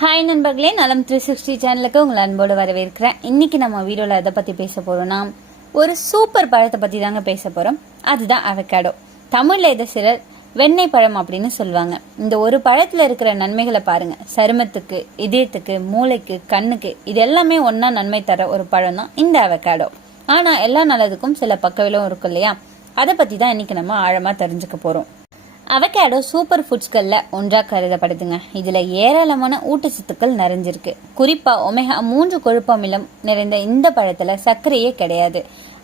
Hi நண்பர்களே, நலம் 360 சேனலுக்கு உங்களை அன்போடு வரவேற்கிறேன். இன்னைக்கு நம்ம வீடியோவில் எதை பற்றி பேச போகிறோம்னா, ஒரு சூப்பர் பழத்தை பற்றி தாங்க பேச போகிறோம். அதுதான் அவகேடோ. தமிழில் இதை சிலர் வெண்ணெய் பழம் அப்படின்னு சொல்லுவாங்க. இந்த ஒரு பழத்தில் இருக்கிற நன்மைகளை பாருங்க. சருமத்துக்கு, இதயத்துக்கு, மூளைக்கு, கண்ணுக்கு இது எல்லாமே ஒன்றா நன்மை தர ஒரு பழம் தான் இந்த அவகேடோ. ஆனால் எல்லா நல்லதுக்கும் சில பக்கவிலும் இருக்கும் இல்லையா? அதை பற்றி தான் இன்னைக்கு நம்ம ஆழமாக தெரிஞ்சுக்க போகிறோம். அவகேடோ சூப்பர் ஃபுட்ஸ்களில் ஒன்றாக கருதப்படுதுங்க. இதில் ஏராளமான ஊட்டச்சத்துக்கள் நிறைஞ்சிருக்கு. குறிப்பாக ஒமேகா 3 கொழுப்பு அமிலம் நிறைந்த இந்த பழத்தில் சர்க்கரையே கிடையாது.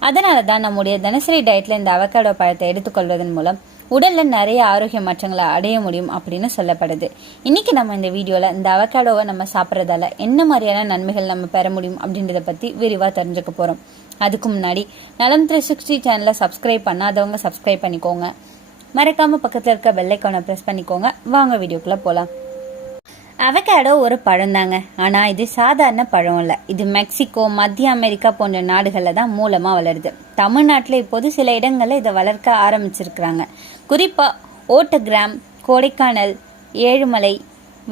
அதனால தான் நம்முடைய தினசரி டயட்டில் இந்த அவகேடோ பழத்தை எடுத்துக்கொள்வதன் மூலம் உடலில் நிறைய ஆரோக்கிய மாற்றங்களை அடைய முடியும் அப்படின்னு சொல்லப்படுது. இன்னைக்கு நம்ம இந்த வீடியோவில் இந்த அவகேடோவை நம்ம சாப்பிட்றதால என்ன மாதிரியான நன்மைகள் நம்ம பெற முடியும் அப்படின்றத பற்றி விரிவாக தெரிஞ்சுக்க போகிறோம். அதுக்கு முன்னாடி நலம் 360 சேனலை சப்ஸ்கிரைப் பண்ணாதவங்க சப்ஸ்கிரைப் பண்ணிக்கோங்க. மறக்காம பக்கத்தில் இருக்க பெல் ஐகானை ப்ரெஸ் பண்ணிக்கோங்க. வாங்க வீடியோக்குள்ள போகலாம். அவகேடோ ஒரு பழம் தாங்க. ஆனால் இது சாதாரண பழம் இல்லை. இது மெக்சிகோ, மத்திய அமெரிக்கா போன்ற நாடுகளில் தான் மூலமாக வளருது. தமிழ்நாட்டில் இப்போது சில இடங்களில் இதை வளர்க்க ஆரம்பிச்சிருக்கிறாங்க. குறிப்பாக ஓட்டகிராம், கொடைக்கானல், ஏழுமலை,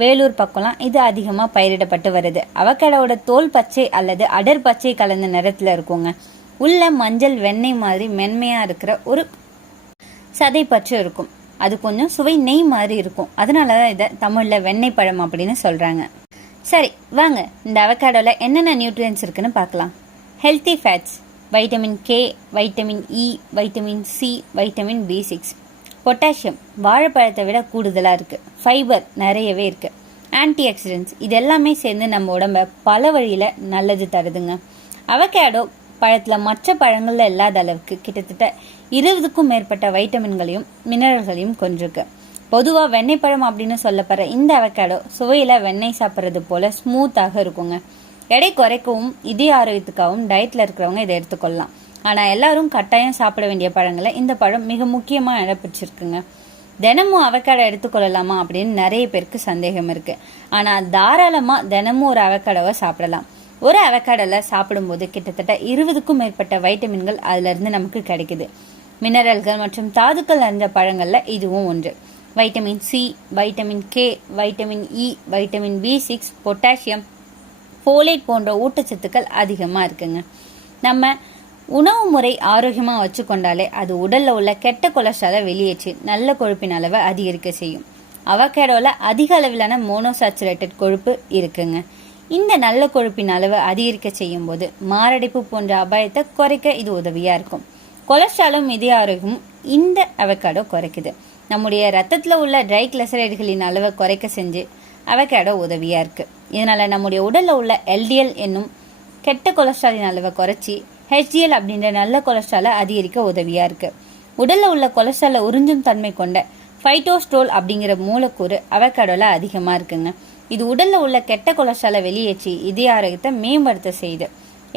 வேலூர் பக்கம்லாம் இது அதிகமாக பயிரிடப்பட்டு வருது. அவகேடோட தோல் பச்சை அல்லது அடர் பச்சை கலந்த நிறத்தில் இருக்குங்க. உள்ள மஞ்சள் வெண்ணெய் மாதிரி மென்மையாக இருக்கிற ஒரு சதை பற்று இருக்கும். அது கொஞ்சம் சுவை நெய் மாதிரி இருக்கும். அதனால தான் இதை தமிழில் வெண்ணெய் பழம் அப்படின்னு சொல்கிறாங்க. சரி வாங்க, இந்த அவகேடோவில் என்னென்ன நியூட்ரியன்ஸ் இருக்குன்னு பார்க்கலாம். Healthy fats, vitamin K, vitamin E, vitamin C, vitamin B6, potassium வாழைப்பழத்தை விட கூடுதலாக இருக்குது. ஃபைபர் நிறையவே இருக்குது. ஆன்டி ஆக்சிடென்ட்ஸ் இது எல்லாமே சேர்ந்து நம்ம உடம்ப பல வழியில் நல்லது தருதுங்க. அவகேடோ பழத்தில் மற்ற பழங்களில் இல்லாத அளவுக்கு கிட்டத்தட்ட 20க்கும் மேற்பட்ட வைட்டமின்களையும் மினரல்களையும் கொண்டிருக்கு. பொதுவாக வெண்ணெய் பழம் அப்படின்னு சொல்லப்படுற இந்த அவகேடோ சுவையில் வெண்ணெய் சாப்பிட்றது போல ஸ்மூத்தாக இருக்குங்க. எடை குறைக்கவும் இதய ஆரோக்கியத்துக்காகவும் டயட்டில் இருக்கிறவங்க இதை எடுத்துக்கொள்ளலாம். ஆனால் எல்லாரும் கட்டாயம் சாப்பிட வேண்டிய பழங்களை இந்த பழம் மிக முக்கியமாக இடப்பிடிச்சிருக்குங்க. தினமும் அவகேடோ எடுத்துக்கொள்ளலாமா அப்படின்னு நிறைய பேருக்கு சந்தேகம் இருக்கு. ஆனால் தாராளமாக தினமும் ஒரு அவகேடோவை சாப்பிடலாம். ஒரு அவகேடோவில் சாப்பிடும்போது கிட்டத்தட்ட 20க்கும் மேற்பட்ட வைட்டமின்கள் அதிலிருந்து நமக்கு கிடைக்குது. மினரல்கள் மற்றும் தாதுக்கள் நிறைந்த பழங்களில் இதுவும் ஒன்று. Vitamin C, vitamin K, vitamin E, vitamin B6, potassium, folate போன்ற ஊட்டச்சத்துக்கள் அதிகமாக இருக்குங்க. நம்ம உணவு முறை ஆரோக்கியமாக வச்சுக்கொண்டாலே அது உடலில் உள்ள கெட்ட கொலஸ்ட்ராலை வெளியேற்றி நல்ல கொழுப்பின் அளவை அதிகரிக்க செய்யும். அவகேடோவில் அதிக அளவிலான மோனோசாச்சுரேட்டட் கொழுப்பு இருக்குங்க. இந்த நல்ல கொழுப்பின் அளவு அதிகரிக்க செய்யும் போது மாரடைப்பு போன்ற அபாயத்தை குறைக்க இது உதவியா இருக்கும். கொலஸ்ட்ராலும் இதய ஆரோக்கியமும் இந்த அவகேடோ குறைக்குது. நம்முடைய ரத்தத்தில் உள்ள ட்ரைகிளிசரைடுகளின் அளவை குறைக்க செஞ்சு அவகேடோ உதவியா இருக்கு. இதனால நம்முடைய உடல்ல உள்ள LDL என்னும் கெட்ட கொலஸ்ட்ராலின் அளவை குறைச்சி HDL அப்படின்ற நல்ல கொலஸ்ட்ராலை அதிகரிக்க உதவியா இருக்கு. உடல்ல உள்ள கொலஸ்ட்ராலை உறிஞ்சும் தன்மை கொண்ட ஃபைட்டோஸ்ட்ரோல் அப்படிங்கிற மூலக்கூறு அவகேடோல அதிகமா இருக்குங்க. இது உடல்ல உள்ள கெட்ட கொலஸ்ட்ராலை வெளியேற்றி இதய ஆரோக்கியத்தை மேம்படுத்த செய்து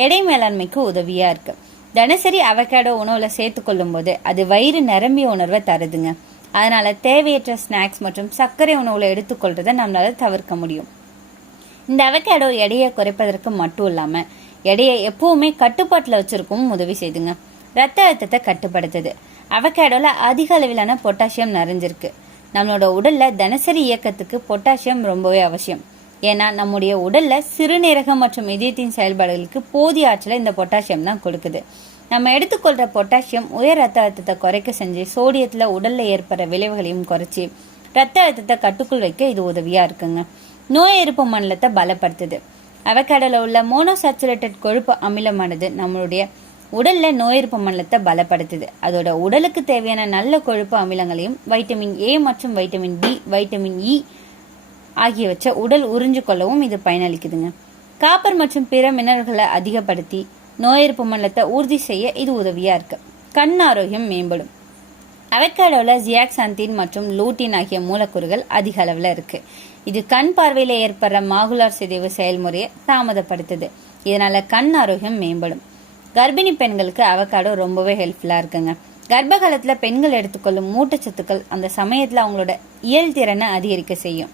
எடை மேலாண்மைக்கு உதவியா இருக்கு. தினசரி அவகேடோ உணவுல சேர்த்துக்கொள்ளும் போது அது வயிறு நிரம்பிய உணர்வை தருதுங்க. அதனால தேவையற்ற ஸ்நாக்ஸ் மற்றும் சர்க்கரை உணவுல எடுத்துக்கொள்றதை நம்மளால தவிர்க்க முடியும். இந்த அவகேடோ எடையை குறைப்பதற்கு மட்டும் இல்லாம எடையை எப்பவுமே கட்டுப்பாட்டுல வச்சிருக்கவும் உதவி செய்துங்க. ரத்த அழுத்தத்தை கட்டுப்படுத்துது. அவகேடோல அதிக அளவிலான பொட்டாசியம் நிறைஞ்சிருக்கு. நம்மளோட உடல்ல தினசரி இயக்கத்துக்கு பொட்டாசியம் ரொம்பவே அவசியம். ஏன்னா நம்முடைய உடல்ல சிறுநீரகம் மற்றும் இதயத்தின் செயல்பாடுகளுக்கு போதிய ஆற்றலை இந்த பொட்டாசியம் தான் கொடுக்குது. நம்ம எடுத்துக்கொள்ற பொட்டாசியம் உயர் ரத்த அழுத்தத்தை குறைக்க செஞ்சு சோடியத்துல உடல்ல ஏற்படுற விளைவுகளையும் குறைச்சி ரத்த அழுத்தத்தை கட்டுக்குள் வைக்க இது உதவியா இருக்குங்க. நோய் எதிர்ப்பு மண்டலத்தை பலப்படுத்துது. அவகேடோல உள்ள மோனோசாச்சுரேட்டட் கொழுப்பு அமிலமானது நம்மளுடைய உடல்ல நோய் எதிர்ப்பு மண்டலத்தை பலப்படுத்துது. அதோட உடலுக்கு தேவையான நல்ல கொழுப்பு அமிலங்களையும் வைட்டமின் A மற்றும் வைட்டமின் B, வைட்டமின் E ஆகியவற்றை உடல் உறிஞ்சு கொள்ளவும் இது பயனளிக்குதுங்க. காப்பர் மற்றும் பிற மினரல்களை அதிகப்படுத்தி நோய் எதிர்ப்பு மண்டலத்தை உறுதி செய்ய இது உதவியா இருக்கு. கண் ஆரோக்கியம் மேம்படும். அவகேடோல ஜியாக்சாந்தின் மற்றும் லூட்டின் ஆகிய மூலக்கூறுகள் அதிக அளவில் இருக்கு. இது கண் பார்வையில ஏற்படுற மாகுலார் சிதைவு செயல்முறையை தாமதப்படுத்துது. இதனால கண் ஆரோக்கியம் மேம்படும். கர்ப்பிணி பெண்களுக்கு அவகேடோ ரொம்பவே ஹெல்ப்ஃபுல்லா இருக்குங்க. கர்ப்ப காலத்துல பெண்கள் எடுத்துக்கொள்ளும் ஊட்டச்சத்துக்கள் அந்த சமயத்துல அவங்களோட இயல் திறனை அதிகரிக்க செய்யும்.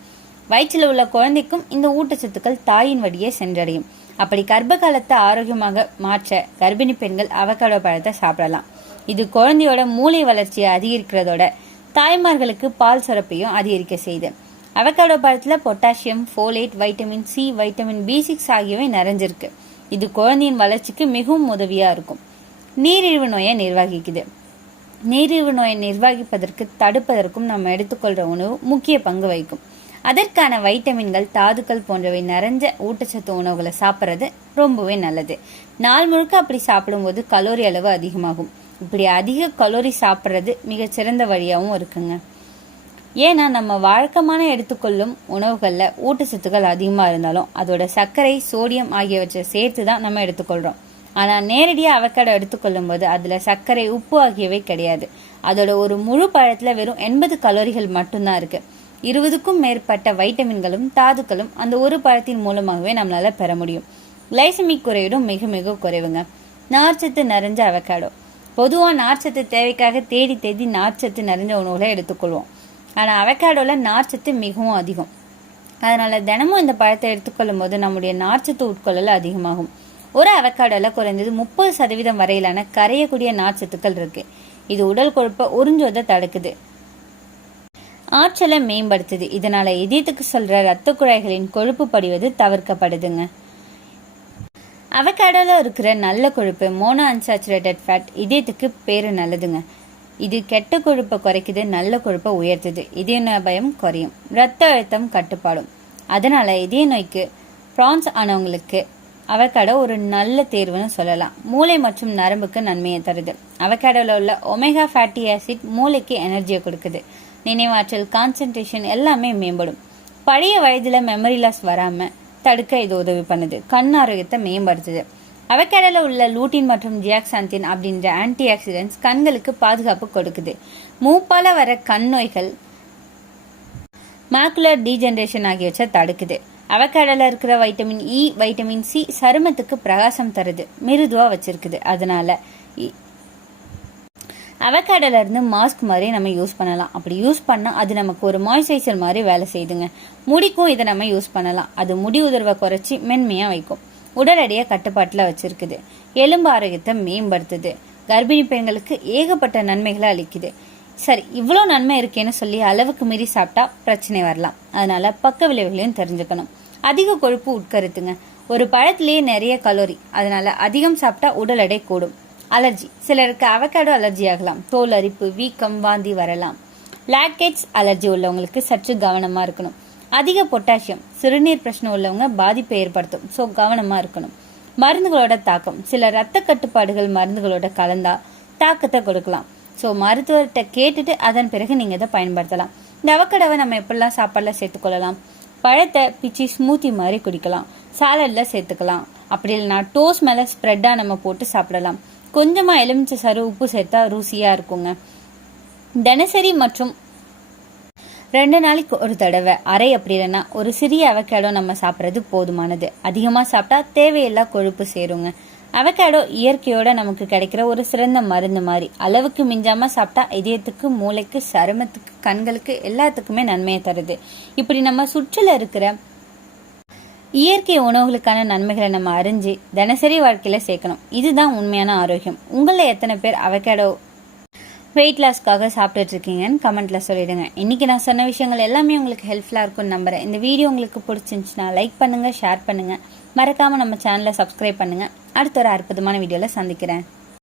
வயிற்றில் உள்ள குழந்தைக்கும் இந்த ஊட்டச்சத்துக்கள் தாயின் வழியே சென்றடையும். அப்படி கர்ப்ப காலத்தை ஆரோக்கியமாக மாற்ற கர்ப்பிணி பெண்கள் அவகேடோ பழத்தை சாப்பிடலாம். இது குழந்தையோட மூளை வளர்ச்சியை அதிகரிக்கிறதோட தாய்மார்களுக்கு பால் சுரப்பையும் அதிகரிக்க செய்யுது. அவகாடோ பழத்தில் potassium, folate, vitamin C, vitamin B6 ஆகியவை நிறைஞ்சிருக்கு. இது குழந்தையின் வளர்ச்சிக்கு மிகவும் உதவியாக இருக்கும். நீரிழிவு நோயை நிர்வகிக்குது. நீரிழிவு நோயை நிர்வகிப்பதற்கு தடுப்பதற்கும் நம்ம எடுத்துக்கொள்கிற உணவு முக்கிய பங்கு வகிக்கும். அதற்கான வைட்டமின்கள், தாதுக்கள் போன்றவை நிறைஞ்ச ஊட்டச்சத்து உணவுகளை சாப்பிட்றது ரொம்பவே நல்லது. நாள் முழுக்க அப்படி சாப்பிடும்போது கலோரி அளவு அதிகமாகும். இப்படி அதிக கலோரி சாப்பிட்றது மிகச்சிறந்த வழியாகவும் இருக்குங்க. ஏன்னா நம்ம வழக்கமான எடுத்துக்கொள்ளும் உணவுகளில் ஊட்டச்சத்துக்கள் அதிகமாக இருந்தாலும் அதோட சர்க்கரை, சோடியம் ஆகியவற்றை சேர்த்து தான் நம்ம எடுத்துக்கொள்கிறோம். ஆனால் நேரடியாக அவக்காடோ எடுத்துக்கொள்ளும் போது அதில் சர்க்கரை, உப்பு ஆகியவை கிடையாது. அதோட ஒரு முழு பழத்தில் வெறும் 80 கலோரிகள் மட்டும்தான் இருக்குது. 20க்கும் மேற்பட்ட வைட்டமின்களும் தாதுக்களும் அந்த ஒரு பழத்தின் மூலமாகவே நம்மளால பெற முடியும். கிளைசமிக் குறைவிடும் மிக மிக குறைவுங்க. நார்ச்சத்து நிறைஞ்ச அவக்காடோ. பொதுவாக நார்ச்சத்து தேவைக்காக தேடி தேடி நார்ச்சத்து நிறைஞ்ச உணவுகளை எடுத்துக்கொள்வோம். ஆனால் அவக்காடோவில் நார்ச்சத்து மிகவும் அதிகம். அதனால தினமும் இந்த பழத்தை எடுத்துக்கொள்ளும் போது நம்முடைய நார்ச்சத்து உட்கொள்ளல் அதிகமாகும். ஒரு அவக்காடோவில் குறைந்தது 30% வரையிலான கரையக்கூடிய நார்ச்சத்துக்கள் இருக்கு. இது உடல் கொழுப்பை உறிஞ்சுவதை தடுக்குது, ஆற்றலை மேம்படுத்துது. இதனால இதயத்துக்கு சொல்ற ரத்த குழாய்களின் கொழுப்பு படிவது தவிர்க்கப்படுதுங்க. அவகாடோல இருக்கிற நல்ல கொழுப்பு மோனோ அன்சாச்சுரேட்டட் ஃபேட் இதயத்துக்கு பேரு நல்லதுங்க. இது கெட்ட கொழுப்பை குறைக்குது, நல்ல கொழுப்பை உயர்த்துது. இதய நோய் பயம் குறையும், ரத்த அழுத்தம் கட்டுப்பாடும். அதனால இதய நோய்க்கு ப்ரான்ஸ் ஆனவங்களுக்கு அவகாடோ ஒரு நல்ல தேர்வுன்னு சொல்லலாம். மூளை மற்றும் நரம்புக்கு நன்மையை தருது. அவகாடோல உள்ள ஒமேகா ஃபேட்டி ஆசிட் மூளைக்கு எனர்ஜியை கொடுக்குது. நினைவாற்றல், கான்சென்ட்ரேஷன் எல்லாமே மேம்படும். பழைய வயதுல மெமரி லாஸ் வராம தடுக்க இது உதவி பண்ணுது. கண் ஆரோக்கியத்தை மேம்படுத்துது. அவகாடோல உள்ள லூட்டின் மற்றும் ஜியாக்சாந்தின் அப்படின்ற ஆன்டி ஆக்சிடென்ட்ஸ் கண்களுக்கு பாதுகாப்பு கொடுக்குது. மூப்பால வர கண் நோய்கள், மாக்குலர் டீஜெனரேஷன் ஆகியவற்றை தடுக்குது. அவகாடோல இருக்கிற வைட்டமின் இ, வைட்டமின் சி சருமத்துக்கு பிரகாசம் தருது, மிருதுவா வச்சிருக்குது. அதனால அவகாடோல இருந்து மாஸ்க் மாதிரி நம்ம யூஸ் பண்ணலாம். அப்படி யூஸ் பண்ணா அது நமக்கு ஒரு மாய்ஸ்சரைசர் மாதிரி வேலை செய்யுதுங்க. முடிக்கும் இதை நம்ம யூஸ் பண்ணலாம். அது முடி உதிர்வை குறைச்சி மென்மையா வைக்கும். உடல் எடையை கட்டுப்பாட்டுல வச்சிருக்குது. எலும்பு ஆரோக்கியத்தை மேம்படுத்துது. கர்ப்பிணி பெண்களுக்கு ஏகப்பட்ட நன்மைகளை அளிக்குது. சரி, இவ்வளோ நன்மை இருக்கேன்னு சொல்லி அளவுக்கு மீறி சாப்பிட்டா பிரச்சனை வரலாம். அதனால பக்க விளைவுகளையும் தெரிஞ்சுக்கணும். அதிக கொழுப்பு உட்கருத்துங்க. ஒரு பழத்திலேயே நிறைய கலோரி. அதனால அதிகம் சாப்பிட்டா உடல் எடை கூடும். அலர்ஜி. சிலருக்கு அவகாடோ அலர்ஜி ஆகலாம். தோல் அரிப்பு, வீக்கம், வாந்தி வரலாம். லாக்டேட்ஸ் அலர்ஜி உள்ளவங்களுக்கு சற்று கவனமா இருக்கணும். அதிக பொட்டாசியம், சிறுநீர் பிரச்சனை உள்ளவங்க பாதிப்பை ஏற்படுத்தும். ஸோ கவனமா இருக்கணும். மருந்துகளோட தாக்கம். சில ரத்த கட்டுப்பாடுகள் மருந்துகளோட கலந்தா தாக்கத்தை கொடுக்கலாம். ஸோ மருத்துவர்கிட்ட கேட்டுட்டு அதன் பிறகு நீங்க இதை பயன்படுத்தலாம். இந்த அவகாடோவை நம்ம எப்படிலாம் சாப்பாடுல சேர்த்துக்கொள்ளலாம்? பழத்தை பிச்சு ஸ்மூத்தி மாதிரி குடிக்கலாம். சாலட்ல சேர்த்துக்கலாம். அப்படி இல்லைன்னா டோஸ்ட் மேல ஸ்ப்ரெட்டா நம்ம போட்டு சாப்பிடலாம். கொஞ்சமா எலுமிச்சை சாறு, உப்பு சேர்த்தா ருசியா இருக்குங்க. தினசரி மற்றும் 2 நாளைக்கு ஒரு தடவை அரை அப்படி இல்லைன்னா ஒரு சிறிய அவகாடோ நம்ம சாப்பிட்றது போதுமானது. அதிகமா சாப்பிட்டா தேவையில்லா கொழுப்பு சேருங்க. அவகாடோ இயற்கையோட நமக்கு கிடைக்கிற ஒரு சிறந்த மருந்து மாதிரி. அளவுக்கு மிஞ்சாம சாப்பிட்டா இதயத்துக்கு, மூளைக்கு, சருமத்துக்கு, கண்களுக்கு எல்லாத்துக்குமே நன்மையை தருது. இப்படி நம்ம சுற்றில இருக்கிற இயற்கை உணவுகளுக்கான நன்மைகளை நம்ம அறிஞ்சு தினசரி வாழ்க்கையில சேர்க்கணும். இதுதான் உண்மையான ஆரோக்கியம். உங்களை எத்தனை பேர் அவகாடோ வெயிட் லாஸ்க்காக சாப்பிட்டுட்டு இருக்கீங்கன்னு கமெண்ட்ல சொல்லிடுங்க. இன்னைக்கு நான் சொன்ன விஷயங்கள் எல்லாமே உங்களுக்கு ஹெல்ப்ஃபுல்லா இருக்கும்னு நம்புறேன். இந்த வீடியோ உங்களுக்கு பிடிச்சிருந்துச்சுன்னா லைக் பண்ணுங்க, ஷேர் பண்ணுங்க, மறக்காம நம்ம சேனலை சப்ஸ்கிரைப் பண்ணுங்க. அடுத்த ஒரு அற்புதமான வீடியோல சந்திக்கிறேன்.